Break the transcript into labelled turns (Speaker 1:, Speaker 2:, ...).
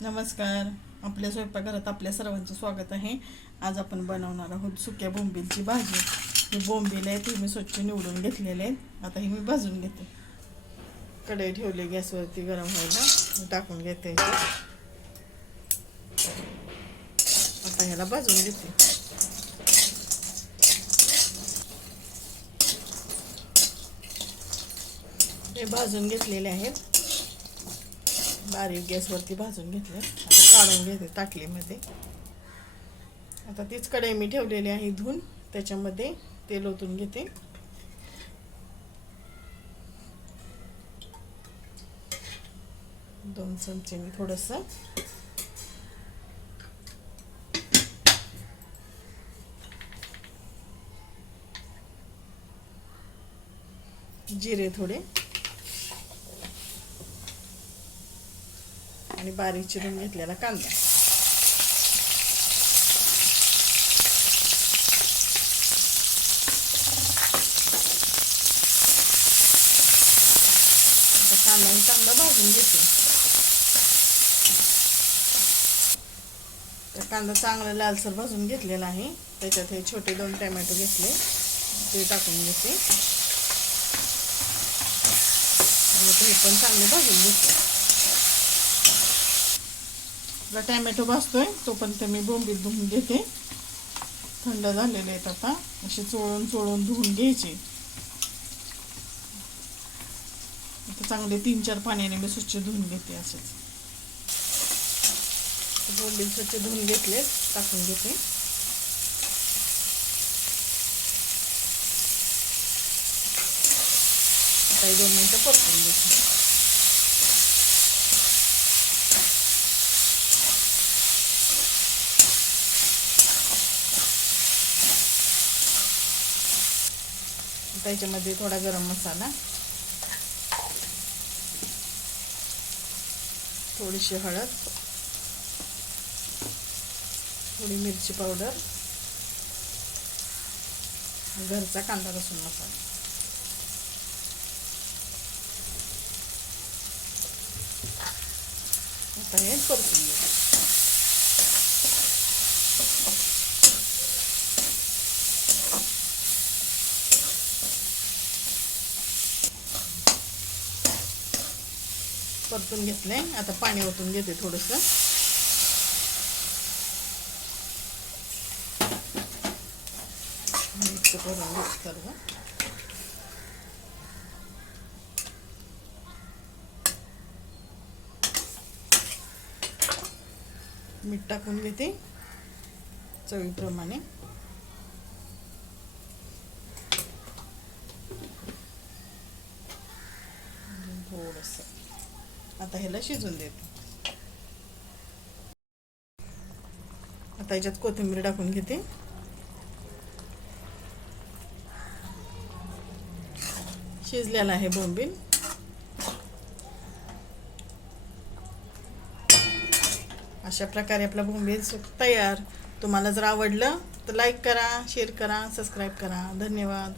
Speaker 1: नमस्कार. आपल्या स्वयंपाकघरात आपल्या सर्वांचं स्वागत आहे. आज आपण बनवणार आहोत सुक्या बोंबीलची भाजी. ही बोंबील आहे ती मी स्वच्छ निवडून घेतलेले आहेत. आता हे मी भाजून घेते. कढई ठेवली गॅसवरती गरम व्हायला. टाकून घेते आता ह्याला भाजून घेते. हे भाजून घेतलेले आहेत. बारीक गॅसवरती भाजून घेतले आता काढून घेते ताटलीमध्ये आता तीच कढई मी ठेवलेली आहे धुवून. त्याच्यामध्ये तेल ओतून घेते. दोन चमचे मी थोडस. जिरे थोडे. आणि बारीक चिरून घेतलेला कांदा. आता कांदा मी चांगला भाजून घेते कांदा चांगला लालसर भाजून घेतलेला आहे. त्याच्यात हे छोटे दोन टमॅटो घेतले. ते टाकून घेते. आणि ते पण चांगले भाजून घेते आपला टॅमॅटो भाजतोय तोपर्यंत मी बोंबीत धुवून घेते. थंड झालेले आहेत आता असे चोळून चोळून धुवून घ्यायचे. आता चांगले तीन चार पाण्याने मी स्वच्छ धुवून घेते असेच. बोंबील स्वच्छ धुवून घेतले टाकून घेते. काही दोन मिनटं परतून घेते. त्याच्यामध्ये थोडा गरम मसाला. थोडीशी हळद. थोडी मिरची पावडर. घरचा कांदा लसूण मसाला. आता हे परतून घेऊ. परतून घेतले आता पाणी ओतून घेते थोडस. मिक्स करून सर्व मीठ टाकून घेते चवीप्रमाणे. थोडस. आता ह्याला शिजून देते. आता याच्यात कोथिंबीर टाकून घेते. शिजलेला आहे बोंबील. अशा प्रकारे आपला बोंबील तयार. तुम्हाला जर आवडलं तर लाईक करा शेअर करा सबस्क्राईब करा. धन्यवाद.